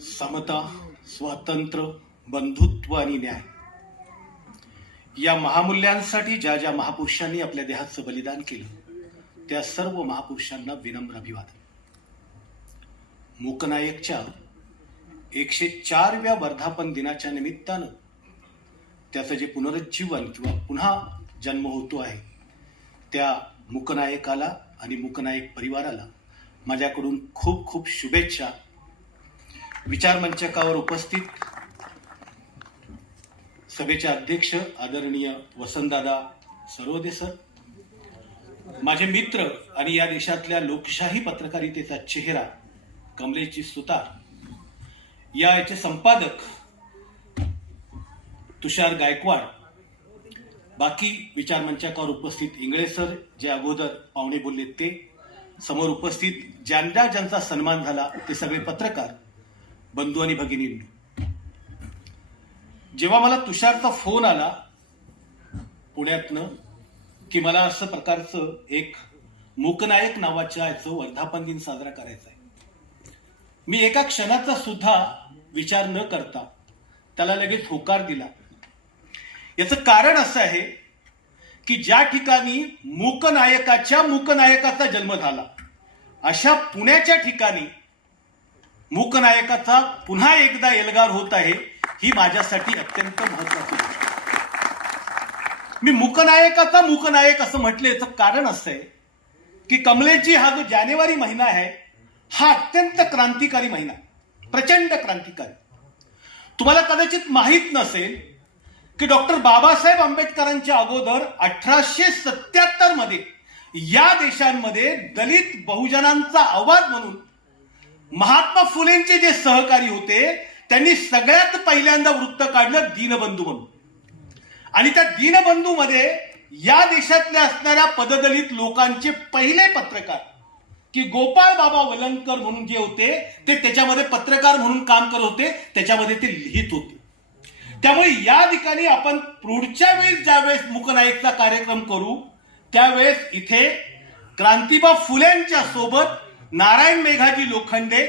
समता स्वातंत्र्य बंधुत्व आणि न्याय. या महामूल्यांसाठी ज्या ज्या महापुरुषांनी आपल्या देहाचं बलिदान केलं त्या सर्व महापुरुषांना विनम्र अभिवादन. मूकनायकच्या एकशे चारव्या वर्धापन दिनाच्या निमित्तानं त्याचं जे पुनरुज्जीवन किंवा पुन्हा जन्म होतो आहे त्या मुकनायकाला आणि मुकनायक परिवाराला माझ्याकडून खूप खूप शुभेच्छा विचार मंचकावर उपस्थित सभेचे अध्यक्ष आदरणीय वसंतदादा सरोदे सर माझे मित्र आणि या देशातल्या लोकशाही पत्रकारितेचा चेहरा कमलेची सुतार या याचे संपादक तुषार गायकवाड बाकी विचारमंचाकावर उपस्थित इंगळे सर जे अगोदर पाहुणे बोलले ते समोर उपस्थित ज्यांना ज्यांचा सन्मान झाला ते सगळे पत्रकार बंधू आणि भगिनींनो जेव्हा मला तुषारचा फोन आला पुण्यातनं की मला असं प्रकारचं एक मूकनायक नावाच्या याचं वर्धापन दिन साजरा करायचा आहे मी एका क्षणाचा सुद्धा विचार न करता त्याला लगेच होकार दिला. याचं कारण असं आहे की ज्या ठिकाणी मूकनायकाच्या मूकनायकाचा जन्म झाला अशा पुण्याच्या ठिकाणी मूकनायकाचा पुन्हा एकदा एल्गार होत आहे ही माझ्यासाठी अत्यंत महत्वाची गोष्ट. मी मूकनायकाचा मूकनायक असं म्हटलं याचं कारण असं आहे की कमलेशजी हा जो जानेवारी महिना आहे हा अत्यंत क्रांतिकारी महिना प्रचंड क्रांतिकारी. तुम्हाला कदाचित माहीत नसेल की डॉक्टर बाबासाहेब आंबेडकरांच्या अगोदर अठराशे सत्याहत्तरमध्ये या देशांमध्ये दलित बहुजनांचा आवाज म्हणून महात्मा फुलेंचे जे सहकारी होते त्यांनी सगळ्यात पहिल्यांदा वृत्त काढलं दीनबंधू म्हणून. आणि त्या दीनबंधू मध्ये या देशातल्या असणाऱ्या पददलित लोकांचे पहिले पत्रकार की गोपाळ बाबा वलंकर म्हणून जे होते ते त्याच्यामध्ये पत्रकार म्हणून काम करत होते त्याच्यामध्ये ते लिहित होते. त्यामुळे या ठिकाणी आपण पुढच्या वेळेस ज्यावेळेस मुकनायकचा कार्यक्रम करू त्यावेळेस इथे क्रांतिबा फुलेंच्या सोबत नारायण मेघाजी लोखंडे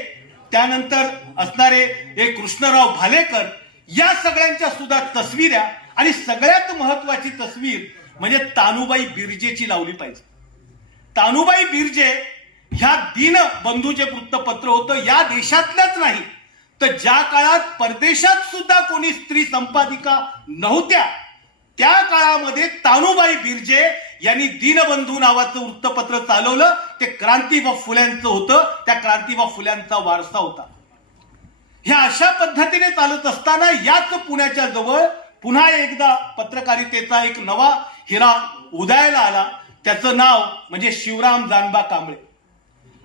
त्यानंतर असणारे हे कृष्णराव भालेकर या सगळ्यांच्या सुद्धा तस्वीऱ्या आणि सगळ्यात महत्वाची तस्वीर म्हणजे तानुबाई बिर्जेची लावली पाहिजे. तानुबाई बिर्जे ह्या दिन बंधूचे वृत्तपत्र होतं या देशातल्याच नाही तर ज्या काळात परदेशात सुद्धा कोणी स्त्री संपादिका नव्हत्या त्या काळामध्ये तानुबाई बिर्जे यांनी दीनबंधू नावाचं वृत्तपत्र चालवलं. ते क्रांतीबा फुल्यांचं होतं. त्या क्रांतीबा फुल्यांचा वारसा होता. ह्या अशा पद्धतीने चालत असताना याच पुण्याच्या जवळ पुन्हा एकदा पत्रकारितेचा एक नवा हिरा उदयाला आला. त्याचं नाव म्हणजे शिवराम जानबा कांबळे.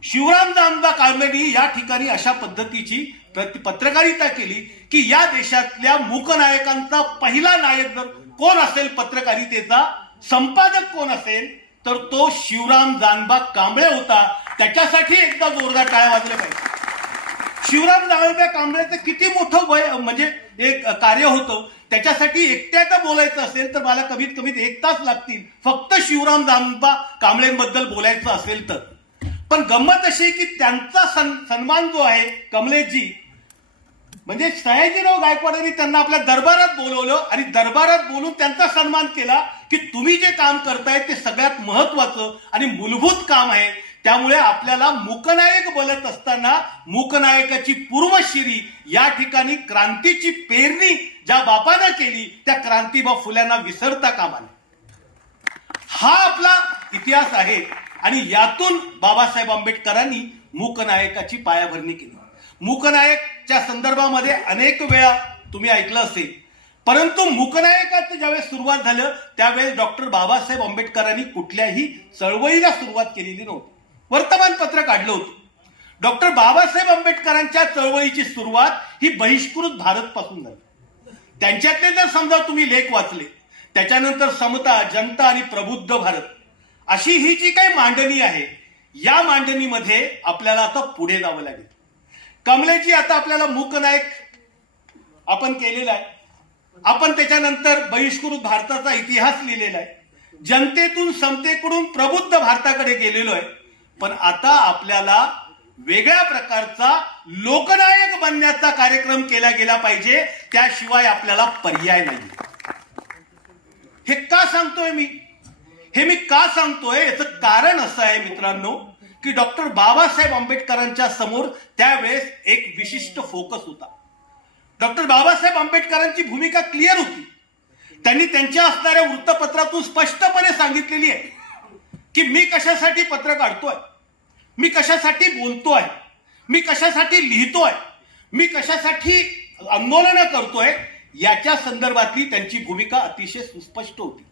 शिवराम जानबा कांबळेनी या ठिकाणी अशा पद्धतीची प्रति- पत्रकारिता केली की या देशातल्या मूकनायकांचा पहिला नायक जर कोण असेल पत्रकारितेचा? संपादक कोण असेल? तर तो शिवराम जानबा कांबळे होता. त्याच्यासाठी एकदा जोरदार टाळ्या वाजल्या पाहिजे. शिवराम जानबाग कांबळेचं किती मोठं वय म्हणजे एक कार्य होतं. त्याच्यासाठी एकट्याचं बोलायचं असेल तर मला कमीत कमीत एक तास लागतील. फक्त शिवराम जानबा कांबळेंबद्दल बोलायचं असेल तर. पण गंमत अशी आहे की त्यांचा सन सन्मान जो आहे कमलेशजी म्हणजे सयाजीराव गायकवाडांनी त्यांना आपल्या दरबारात बोलवलं आणि दरबारात बोलून त्यांचा सन्मान केला की तुम्ही जे काम करताय ते सगळ्यात महत्वाचं आणि मूलभूत काम आहे. त्यामुळे आपल्याला मूकनायक बोलत असताना मूकनायकाची पूर्वशिरी या ठिकाणी क्रांतीची पेरणी ज्या बापानं केली त्या क्रांतीबा फुल्यांना विसरता कामा नये हा आपला इतिहास आहे आणि यातून बाबासाहेब आंबेडकरांनी मूकनायकाची पायाभरणी केली. मूकनायकच्या संदर्भामध्ये अनेक वेळा तुम्ही ऐकलं असेल. परंतु मूकनायकाचं ज्यावेळेस सुरुवात झालं त्यावेळेस डॉक्टर बाबासाहेब आंबेडकरांनी कुठल्याही चळवळीला सुरुवात केलेली नव्हती. वर्तमानपत्र काढलं होतं. डॉक्टर बाबासाहेब आंबेडकरांच्या चळवळीची सुरुवात ही बहिष्कृत भारत पासून झाली. त्यांच्यातले जर समजा तुम्ही लेख वाचले त्याच्यानंतर समता जनता आणि प्रबुद्ध भारत अशी ही जी काही मांडणी आहे या मांडणीमध्ये आपल्याला आता पुढे जावं लागेल. कमलेजी आता आपल्याला मूकनायक आपण केलेला आहे. आपण त्याच्यानंतर बहिष्कृत भारताचा इतिहास लिहिलेला आहे. जनतेतून समतेकडून प्रबुद्ध भारताकडे गेलेलो आहे. पण आता आपल्याला वेगळ्या प्रकारचा लोकनायक बनण्याचा कार्यक्रम केला गेला पाहिजे. त्याशिवाय आपल्याला पर्याय नाही. हे का सांगतोय मी? हे मी का सांगतोय? याचं कारण असं आहे मित्रांनो. की डॉक्टर बाबासाहेब आंबेडकरांच्या समोर त्यावेळेस एक विशिष्ट फोकस होता. डॉक्टर बाबासाहेब आंबेडकरांची भूमिका क्लिअर होती. त्यांनी त्यांच्या असणाऱ्या वृत्तपत्रातून स्पष्टपणे सांगितलेली आहे की मी कशासाठी पत्र काढतोय? मी कशासाठी बोलतोय? मी कशासाठी लिहितोय? मी कशासाठी आंदोलनं करतोय? याच्या संदर्भातली त्यांची भूमिका अतिशय सुस्पष्ट होती.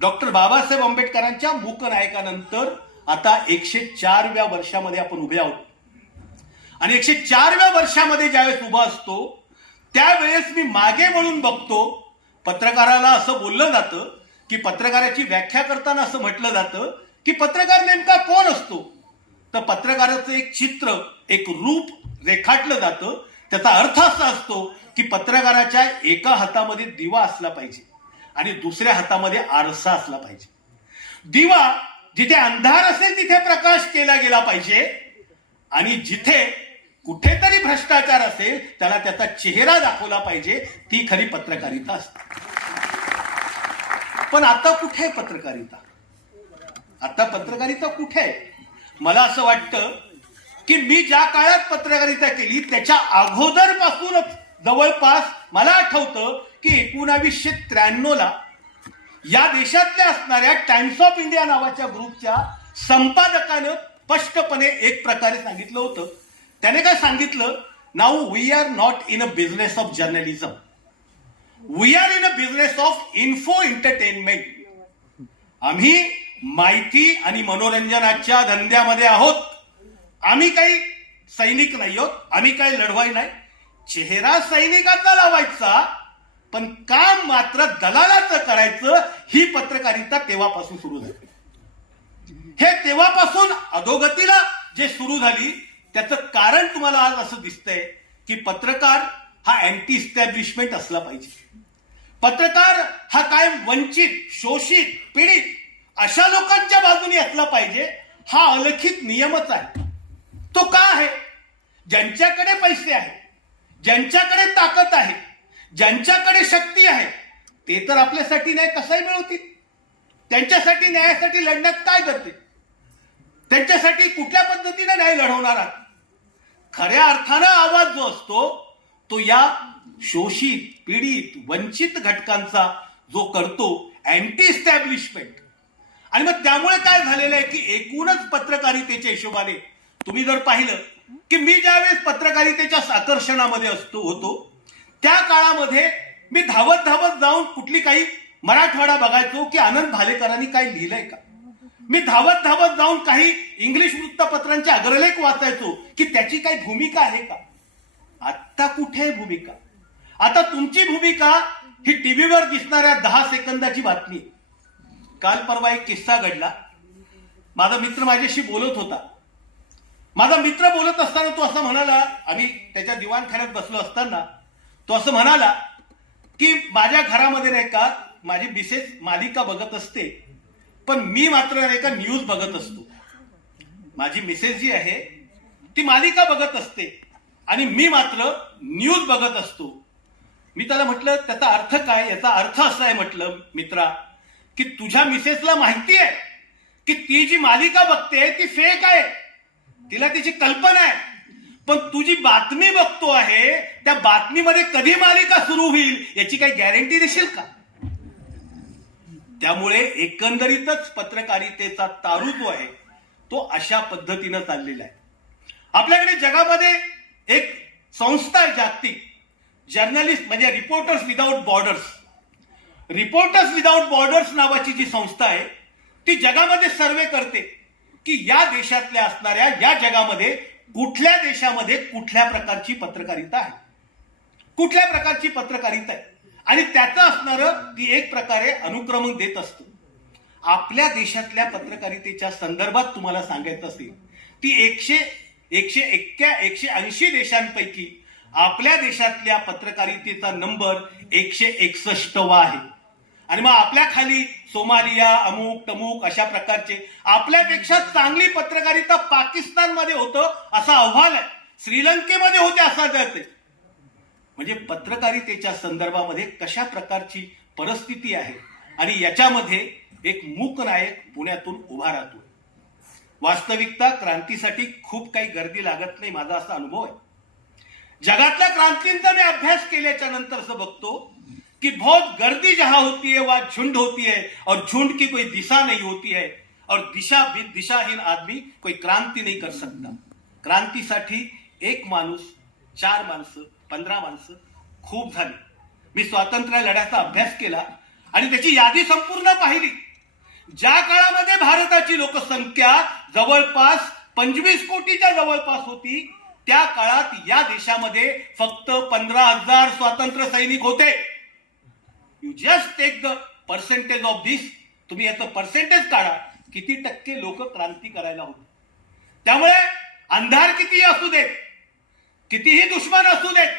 डॉक्टर बाबासाहेब आंबेडकरांच्या मूकनायकानंतर आता एकशे चारव्या वर्षामध्ये आपण उभे आहोत. आणि एकशे चारव्या वर्षामध्ये ज्यावेळेस उभा असतो त्यावेळेस मी मागे म्हणून बघतो पत्रकाराला असं बोललं जातं की पत्रकाराची व्याख्या करताना असं म्हटलं जातं की पत्रकार नेमका कोण असतो? तर पत्रकाराचं एक चित्र एक रूप रेखाटलं जातं. त्याचा अर्थ असा असतो की पत्रकाराच्या एका हातामध्ये दिवा असला पाहिजे आणि दुसऱ्या हातामध्ये आरसा असला पाहिजे. दिवा जिथे अंधार असेल तिथे प्रकाश केला गेला पाहिजे. आणि जिथे कुठेतरी भ्रष्टाचार असेल त्याला त्याचा चेहरा दाखवला पाहिजे. ती खरी पत्रकारिता असते. पण आता कुठे आहे पत्रकारिता? आता पत्रकारिता कुठे आहे? मला असं वाटतं की मी ज्या काळात पत्रकारिता केली त्याच्या अगोदर पासूनच जवळपास मला आठवतं की एकोणावीसशे त्र्याण्णवला या देशातल्या असणाऱ्या टाइम्स ऑफ इंडिया नावाच्या ग्रुपच्या संपादकानं स्पष्टपणे एक प्रकारे सांगितलं होतं. त्याने काय सांगितलं? Now we are not in a business of journalism we are in a business of info entertainment आम्ही माहिती आणि मनोरंजनाच्या धंद्यामध्ये आहोत. आम्ही काही सैनिक नाही आहोत. आम्ही काही लढवाई नाही. चेहरा सैनिकाचा लावायचा. पण काम मात्र दलालाचं करायचं ही पत्रकारिता तेव्हापासून सुरू झाली. हे तेव्हापासून अधोगतीला जे सुरू झाली त्याचं कारण तुम्हाला आज असं दिसतंय की पत्रकार हा अँटी इस्टॅब्लिशमेंट असला पाहिजे. पत्रकार हा कायम वंचित शोषित पीडित अशा लोकांच्या बाजूने असला पाहिजे हा अलिखित नियमच आहे. तो का आहे? ज्यांच्याकडे पैसे आहेत ज्यांच्याकडे ताकद आहे ज्यांच्याकडे शक्ती आहे ते तर आपल्यासाठी न्याय कसाही मिळवतील? त्यांच्यासाठी न्यायासाठी लढण्यात काय करते त्यांच्यासाठी कुठल्या पद्धतीने न्याय लढवणार आहात? खऱ्या अर्थानं आवाज जो असतो तो या शोषित पीडित वंचित घटकांचा जो करतो अँटी इस्टॅब्लिशमेंट आणि मग त्यामुळे काय झालेलं आहे की एकूणच पत्रकारितेच्या हिशोबाने तुम्ही जर पाहिलं की मी ज्यावेळेस पत्रकारितेच्या आकर्षणामध्ये असतो होतो त्या काळामध्ये मी धावत धावत जाऊन कुठली काही मराठवाडा बघायचो की आनंद भालेकरांनी काय लिहिलंय का? मी धावत धावत जाऊन काही इंग्लिश वृत्तपत्रांचे अग्रलेख वाचायचो की त्याची काही भूमिका आहे का? आत्ता कुठे आहे भूमिका? आता तुमची भूमिका ही टीव्हीवर दिसणाऱ्या दहा सेकंदाची बातमी. काल परवा एक किस्सा घडला. माझा मित्र माझ्याशी बोलत होता. माझा मित्र बोलत असताना तो असं म्हणाला आम्ही त्याच्या दिवाणखान्यात बसलो असताना तो असं म्हणाला की माझ्या घरामध्ये नाही का माझी मिसेस मालिका बघत असते पण मी मात्र नाही का न्यूज बघत असतो. माझी मिसेस जी आहे ती मालिका बघत असते आणि मी मात्र न्यूज बघत असतो. मी त्याला म्हटलं त्याचा अर्थ काय? याचा अर्थ असा आहे म्हटलं मित्रा की तुझ्या मिसेसला माहिती आहे की ती जी मालिका बघते ती फेक आहे. तिला तिची कल्पना आहे. पण तुझी बातमी बघतो आहे त्या बातमीमध्ये कधी मालिका सुरू होईल याची काही गॅरंटी देशील का? त्यामुळे एकंदरीतच पत्रकारितेचा तारू जो आहे तो अशा पद्धतीनं चाललेला आहे. आपल्याकडे जगामध्ये एक संस्था आहे जागतिक जर्नलिस्ट म्हणजे reporters without borders reporters without borders नावाची जी संस्था आहे ती जगामध्ये सर्वे करते की या देशातल्या असणाऱ्या या जगामध्ये कुठल्या देशामध्ये कुठल्या प्रकारची पत्रकारिता आहे? कुठल्या प्रकारची पत्रकारिता आहे? आणि त्याचं असणारं ती एक प्रकारे अनुक्रमण देत असतो. आपल्या देशातल्या पत्रकारितेच्या संदर्भात तुम्हाला सांगायचं असेल ती एकशे एकशे एक्क्या एकशे ऐंशी देशांपैकी आपल्या देशातल्या पत्रकारितेचा नंबर एकशे एकसष्टवा आहे. आणि मग आपल्या खाली सोमालिया अमुक तमुक अशा प्रकारचे. आपल्यापेक्षा चांगली पत्रकारिता पाकिस्तानमध्ये होतं असा अहवाल आहे. श्रीलंकेमध्ये होते असा जाते म्हणजे पत्रकारितेच्या संदर्भामध्ये कशा प्रकारची परिस्थिती आहे? आणि याच्यामध्ये एक मूक नायक पुण्यातून उभा राहतो वास्तविकता क्रांतीसाठी खूप काही गर्दी लागत नाही माझा असा अनुभव आहे. जगातल्या क्रांतींचा मी अभ्यास केल्याच्यानंतर असं बघतो कि बहुत गर्दी जहां होती है वहां झुंड होती है और झुंड की कोई दिशा नहीं होती है और दिशा दिशाहीन आदमी कोई क्रांती नहीं कर सकता। क्रांतीसाठी एक माणूस चार माणसं पंधरा माणसं खूप झाली. मी स्वातंत्र्य लढ्याचा अभ्यास केला आणि त्याची यादी संपूर्ण पाहिली. ज्या काळामध्ये भारताची लोकसंख्या जवळपास पंचवीस कोटीच्या जवळपास होती त्या काळात या देशामध्ये फक्त पंधरा हजार स्वातंत्र्य सैनिक होते. You just take the percentage of this तुम्ही याचं पर्सेंटेज काढा. किती टक्के लोक क्रांती करायला होते. त्यामुळे अंधार कितीही असू देत कितीही दुश्मन असू देत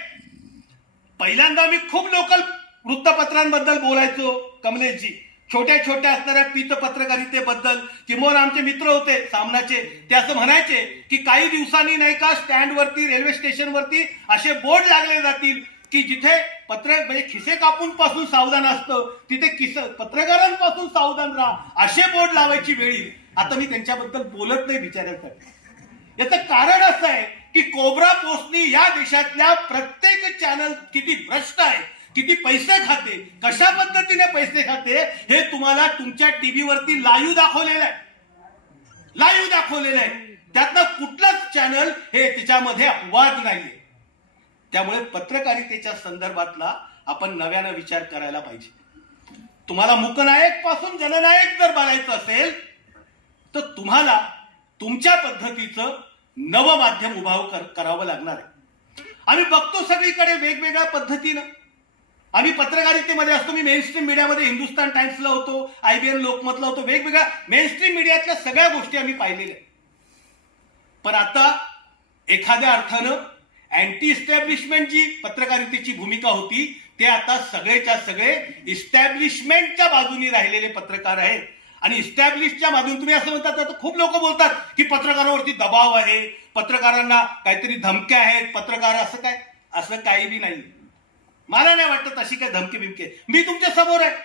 पहिल्यांदा मी खूप लोकल वृत्तपत्रांबद्दल बोलायचो कमलेशजी. छोट्या छोट्या असणाऱ्या पीत पत्रकारितेबद्दल किंवा आमचे मित्र होते सामनाचे ते असं म्हणायचे की काही दिवसांनी नाही का स्टँडवरती रेल्वे स्टेशनवरती असे बोर्ड लागले जातील. की जिथे पत्र म्हणजे खिसे कापून पासून सावधान असतं तिथे किस पत्रकारांपासून सावधान राहा. असे बोर्ड लावायची वेळी आता मी त्यांच्याबद्दल बोलत नाही बिचाऱ्यांसाठी. याचं कारण असं आहे की कोबरा पोस्टनी या देशातल्या प्रत्येक चॅनल किती भ्रष्ट आहे किती पैसे खाते कशा पद्धतीने पैसे खाते हे तुम्हाला तुमच्या टीव्हीवरती लाईव्ह दाखवलेलं आहे. लाईव्ह दाखवलेलं आहे. त्यातनं कुठलंच चॅनल हे त्याच्यामध्ये अपवाद नाहीये. त्यामुळे पत्रकारितेच्या संदर्भातला आपण नव्यानं विचार करायला पाहिजे. तुम्हाला मुकनायकपासून जननायक जर बनायचं असेल तर तुम्हाला तुमच्या पद्धतीचं नवं माध्यम उभा कर- करावं लागणार आहे. आम्ही बघतो सगळीकडे वेगवेगळ्या पद्धतीनं. आम्ही पत्रकारितेमध्ये असतो मी मेनस्ट्रीम मीडियामध्ये हिंदुस्तान टाइम्सला होतो आय बी एन लोकमतला होतो वेगवेगळ्या मेनस्ट्रीम मीडियातल्या सगळ्या गोष्टी आम्ही पाहिलेल्या आहेत. पण आता एखाद्या अर्थानं अँटी इस्टॅब्लिशमेंट जी पत्रकारितेची भूमिका होती ते आता सगळेच्या सगळे इस्टॅब्लिशमेंटच्या बाजूनी राहिलेले पत्रकार आहेत. आणि इस्टॅब्लिशच्या बाजून तुम्ही असं म्हणतात आता खूप लोक बोलतात की पत्रकारावरती दबाव आहे पत्रकारांना काहीतरी धमक्या आहेत पत्रकार असं काय? असं काही बी नाही. मला नाही वाटत अशी काय धमकी बिमकी आहे. मी तुमच्यासमोर आहे.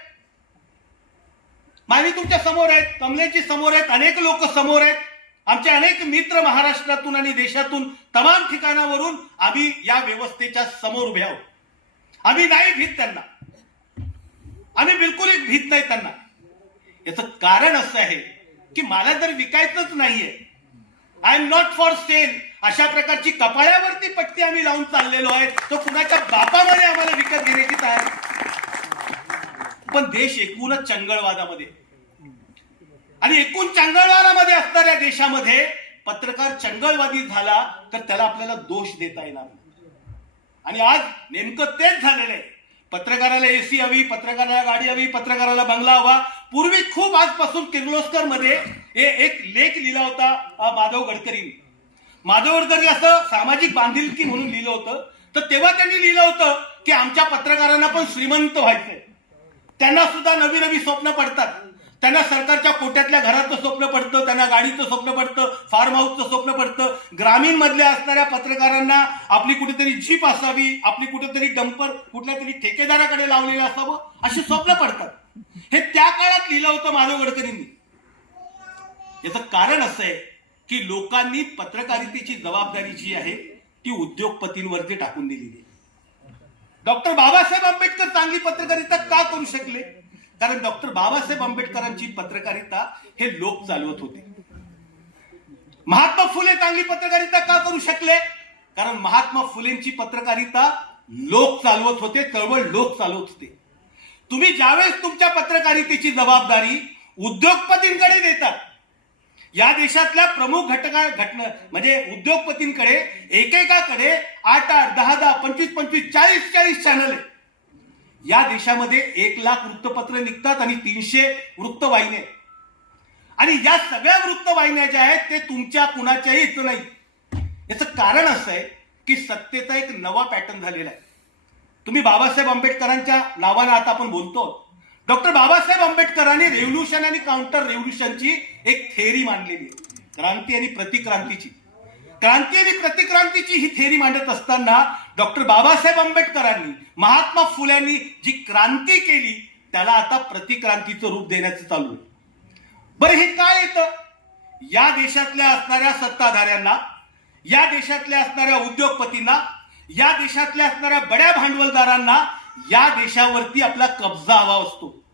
माझी तुमच्यासमोर आहेत कमलेची समोर आहेत अनेक लोक समोर आहेत. आमचे अनेक मित्र महाराष्ट्रातून आणि देशातून तमाम ठिकाणावरून आम्ही या व्यवस्थेच्या समोर उभे आहोत. आम्ही नाही भीत त्यांना. आम्ही बिलकुल भीत नाही त्यांना. याचं कारण असं आहे की मला तर विकायचंच नाहीये. I am not for sale अशा प्रकारची कपाळ्यावरती पट्टी आम्ही लावून चाललेलो आहे. तो कुणाच्या बापामध्ये आम्हाला विकत घेण्याची तयारी पण देश एकूणच चंगळवादामध्ये आणि एकूण चंगळवादामध्ये असणाऱ्या देशामध्ये पत्रकार चंगळवादी झाला तर त्याला आपल्याला दोष देता येणार नाही. आणि आज नेमकं तेच झालेलं आहे. पत्रकाराला एसी हवी पत्रकाराला गाडी हवी पत्रकाराला बंगला हवा. पूर्वी खूप आजपासून किर्लोस्करमध्ये एक लेख लिहिला होता माधव गडकरींनी. माधव गडकरी असं सामाजिक बांधिलकी म्हणून लिहिलं होतं. तर तेव्हा त्यांनी लिहिलं होतं की आमच्या पत्रकारांना पण श्रीमंत व्हायचंय. त्यांना सुद्धा नवी नवी स्वप्न पडतात. त्यांना सरकारच्या कोट्यातल्या घराचं स्वप्न पडतं त्यांना गाडीचं स्वप्न पडतं फार्म हाऊसचं स्वप्न पडतं. ग्रामीण मधल्या असणाऱ्या पत्रकारांना आपली कुठेतरी जीप असावी आपली कुठेतरी डंपर कुठल्या तरी ठेकेदाराकडे लावलेलं असावं अशी स्वप्न पडतात. हे त्या काळात लिहिलं होतं माधव गडकरींनी. याचं कारण असं आहे की लोकांनी पत्रकारितेची जबाबदारी जी आहे ती उद्योगपतींवरती टाकून दिलेली आहे. डॉक्टर बाबासाहेब आंबेडकर चांगली पत्रकारिता का करू शकले? कारण डॉक्टर बाबासाहेब आंबेडकरांची पत्रकारिता हे लोक चालवत होते. महात्मा फुले चांगली पत्रकारिता का करू शकले? कारण महात्मा फुलेंची पत्रकारिता लोक चालवत होते चळवळ लोक चालवत होते. तुम्ही ज्यावेळेस तुमच्या पत्रकारितेची जबाबदारी उद्योगपतींकडे देतात या देशातल्या प्रमुख घटका घटना म्हणजे उद्योगपतींकडे एकेकाकडे आठ आठ दहा दहा पंचवीस पंचवीस चाळीस चाळीस चॅनल आहे या देशामध्ये एक लाख वृत्तपत्र निघतात आणि तीनशे वृत्तवाहिन्या आणि या सगळ्या वृत्तवाहिन्या ज्या आहेत ते तुमच्या कुणाच्याही इथं नाही. याचं कारण असं आहे की सत्तेचा एक नवा पॅटर्न झालेला आहे. तुम्ही बाबासाहेब आंबेडकरांच्या नावानं आता आपण बोलतो. डॉक्टर बाबासाहेब आंबेडकरांनी रेव्होल्युशन आणि काउंटर रेव्होल्युशनची एक थेअरी मांडलेली आहे. क्रांती आणि प्रतिक्रांतीची. क्रांती आणि प्रतिक्रांतीची ही थेरी मांडत असताना डॉक्टर बाबासाहेब आंबेडकरांनी महात्मा फुल्यांनी जी क्रांती केली त्याला आता प्रतिक्रांतीचं रूप देण्याचं चालू आहे. बरं हे काय येतं? या देशातल्या असणाऱ्या सत्ताधाऱ्यांना या देशातल्या असणाऱ्या उद्योगपतींना या देशातल्या असणाऱ्या बड्या भांडवलदारांना या देशावरती आपला कब्जा हवा असतो.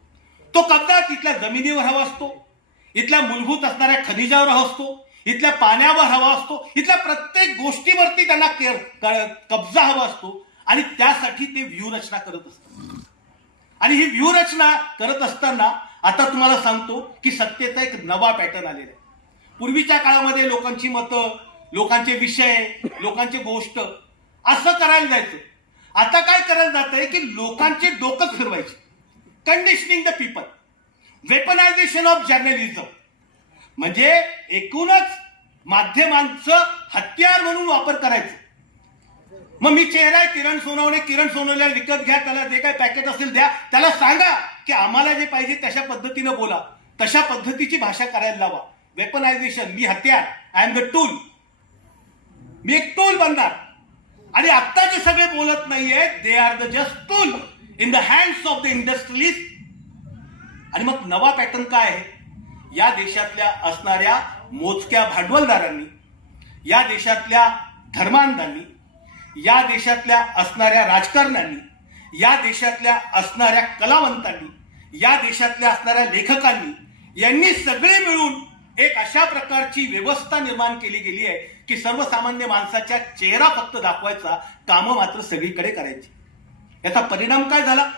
तो कब्जा तिथल्या जमिनीवर हवा असतो इथल्या मूलभूत असणाऱ्या खनिजावर हवा असतो इथल्या पाण्यावर हवा असतो इथल्या प्रत्येक गोष्टीवरती त्यांना के- कब्जा हवा असतो आणि त्यासाठी ते व्यूहरचना करत असतात. आणि ही व्यूहरचना करत असताना आता तुम्हाला सांगतो की सत्तेचा एक नवा पॅटर्न आलेला आहे. पूर्वीच्या काळामध्ये लोकांची मतं लोकांचे विषय लोकांचे गोष्ट असं करायला जायचं. आता काय करायला जात आहे की लोकांचे डोकं फिरवायचे. Conditioning the people weaponization of journalism म्हणजे एकूणच माध्यमांचं हत्यार म्हणून वापर करायचं. मग मी चेहरा आहे किरण सोनवणे किरण सोनवले विकत घ्या त्याला जे काही पॅकेट असेल द्या. त्याला सांगा की आम्हाला जे पाहिजे तशा पद्धतीनं बोला. तशा पद्धतीची भाषा करायला लावा. वेपनायझेशन मी हत्यार. आय एम द टूल मी एक टूल बनणार. आणि आत्ता जे सगळे बोलत नाहीये they are the just tool in the hands of the industries आणि मग नवा पॅटर्न काय आहे? या देशातल्या असणाऱ्या मोजक्या भांडवलदारांनी या देशातल्या धर्मांधांनी या देशातल्या असणाऱ्या राजकारण्यांनी या देशातल्या असणाऱ्या कलावंतांनी या देशातल्या असणाऱ्या लेखकांनी यांनी सगळे मिळून एक अशा प्रकारची व्यवस्था निर्माण केली गेली आहे की सर्वसामान्य माणसाच्या चेहरा फक्त दाखवायचा कामं मात्र सगळीकडे करायची. याचा परिणाम काय झाला?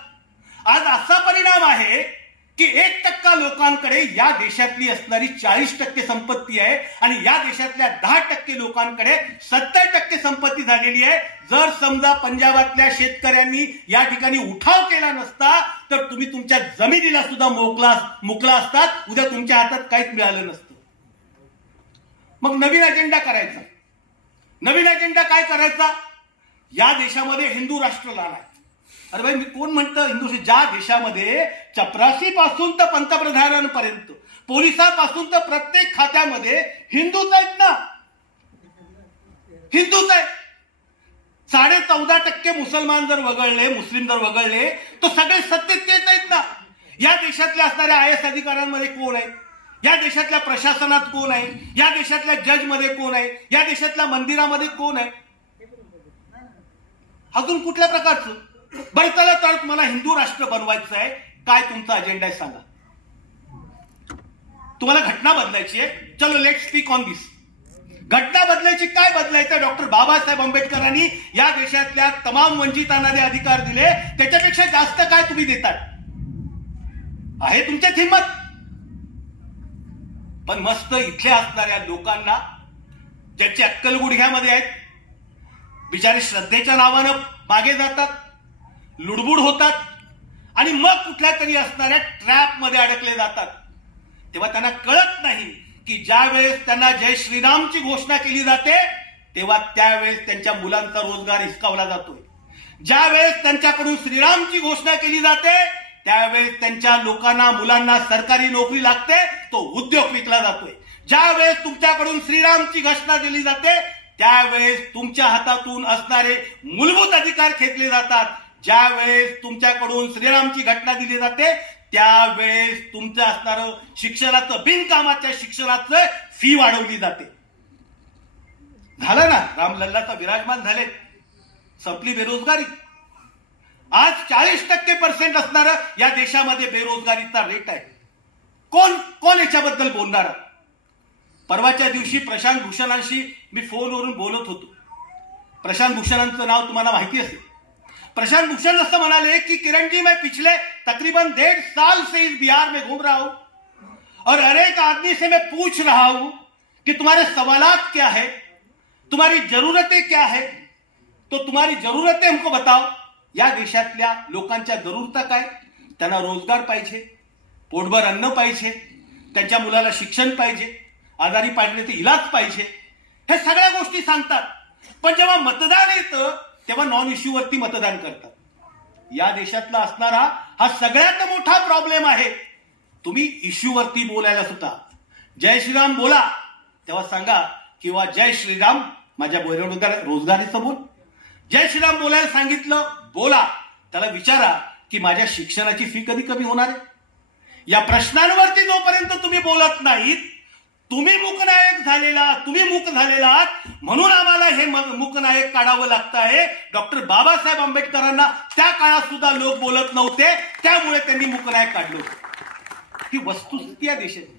आज असा परिणाम आहे की एक टक्का लोकांकडे या देशातली असणारी चाळीस टक्के संपत्ती आहे आणि या देशातल्या दहा टक्के लोकांकडे सत्तर टक्के संपत्ती झालेली आहे. जर समजा पंजाबातल्या शेतकऱ्यांनी या ठिकाणी उठाव केला नसता तर तुम्ही तुमच्या जमिनीला सुद्धा मोकला मुकला असतात. उद्या तुमच्या हातात काहीच मिळालं नसतं. मग नवीन अजेंडा करायचा. नवीन अजेंडा काय करायचा? या देशामध्ये हिंदू राष्ट्र लाला अरे भाई मी कोण म्हणतं? हिंदू ज्या देशामध्ये चपराशी पासून तर पंतप्रधानांपर्यंत पोलिसांपासून तर प्रत्येक खात्यामध्ये हिंदूच आहेत ना? हिंदूच आहे साडे चौदा टक्के मुसलमान जर वगळले मुस्लिम जर वगळले तर सगळे सत्तेत तेच आहेत ना? या देशातल्या असणाऱ्या आय एस अधिकाऱ्यांमध्ये कोण आहे? या देशातल्या प्रशासनात कोण आहे? या देशातल्या जजमध्ये कोण आहे? या देशातल्या मंदिरामध्ये कोण आहे? अजून कुठल्या प्रकारचं? बरं चला तर मला हिंदू राष्ट्र बनवायचं आहे. काय तुमचा अजेंडा आहे सांगा. तुम्हाला घटना बदलायची आहे. चलो लेट स्पीक ऑन दिस घटना बदलायची काय बदलायचं? डॉक्टर बाबासाहेब आंबेडकरांनी या देशातल्या तमाम वंचितांना जे अधिकार दिले. त्याच्यापेक्षा जास्त काय तुम्ही देतात आहे तुमच्यात हिंमत. पण मस्त इथे असणाऱ्या लोकांना ज्याची अक्कल गुडघ्यामध्ये आहेत बिचारे श्रद्धेच्या नावानं मागे जातात. लुडबुड होतात आणि मग कुठल्या तरी असणाऱ्या ट्रॅपमध्ये अडकले जातात. तेव्हा त्यांना कळत नाही की ज्या वेळेस त्यांना जय श्रीरामची घोषणा केली जाते तेव्हा त्यावेळेस त्यांच्या मुलांचा रोजगार हिसकावला जातोय. ज्या वेळेस त्यांच्याकडून श्रीरामची घोषणा केली जाते त्यावेळेस त्यांच्या लोकांना मुलांना सरकारी नोकरी लागते तो उद्योग विकला जातोय. ज्या वेळेस तुमच्याकडून श्रीरामची घोषणा दिली जाते त्यावेळेस तुमच्या हातातून असणारे मूलभूत अधिकार खेचले जातात. ज्या वेळेस तुमच्याकडून श्रीरामची घटना दिली जाते त्यावेळेस तुमचं असणारं शिक्षणाचं बिनकामाच्या शिक्षणाचं फी वाढवली जाते. झालं ना? रामलल्लाचा विराजमान झाले. संपली बेरोजगारी. आज चाळीस टक्के पर्सेंट असणार या देशामध्ये बेरोजगारीचा रेट आहे. कोण कोण याच्याबद्दल बोलणार? परवाच्या दिवशी प्रशांत भूषणांशी मी फोनवरून बोलत होतो. प्रशांत भूषणांचं नाव तुम्हाला माहिती असेल. प्रशांत भूषण असं म्हणाले कि किरण जी मैं पिछले तकरीबन डेढ़ साल से इस बिहार में घूम रहा हूं और हर एक आदमी से मैं पूछ रहा हूं कि तुम्हारे सवालात क्या है? तुम्हारी जरूरतें क्या है? तो तुम्हारी जरूरतें हमको बताओ। या देशातल्या लोकांच्या जरूरता काय? त्यांना रोजगार पाहिजे पोटभर अन्न पाहिजे त्यांच्या मुलाला शिक्षण पाहिजे आजारी पाडण्याचे इलाज पाहिजे हे सगळ्या गोष्टी सांगतात. पण जेव्हा मतदान येतं तेव्हा नॉन इश्यूवरती मतदान करतात. या देशातला असणारा हा सगळ्यात मोठा प्रॉब्लेम आहे. तुम्ही इश्यूवरती बोलायला सुद्धा. जय श्रीराम बोला. तेव्हा सांगा किंवा जय श्रीराम माझ्या बेरोजगार रोजगारीचं बोल जय श्रीराम बोलायला सांगितलं बोला. त्याला विचारा की माझ्या शिक्षणाची फी कधी कमी होणार आहे? या प्रश्नांवरती जोपर्यंत तुम्ही बोलत नाहीत तुम्ही मुकनायक झालेला तुम्ही मुक झालेला आहात. म्हणून आम्हाला हे मुकनायक काढावं लागतं आहे. डॉक्टर बाबासाहेब आंबेडकरांना त्या काळात सुद्धा लोक बोलत नव्हते. त्यामुळे त्यांनी मुकनायक काढलं ही वस्तुस्थिती या देशाची.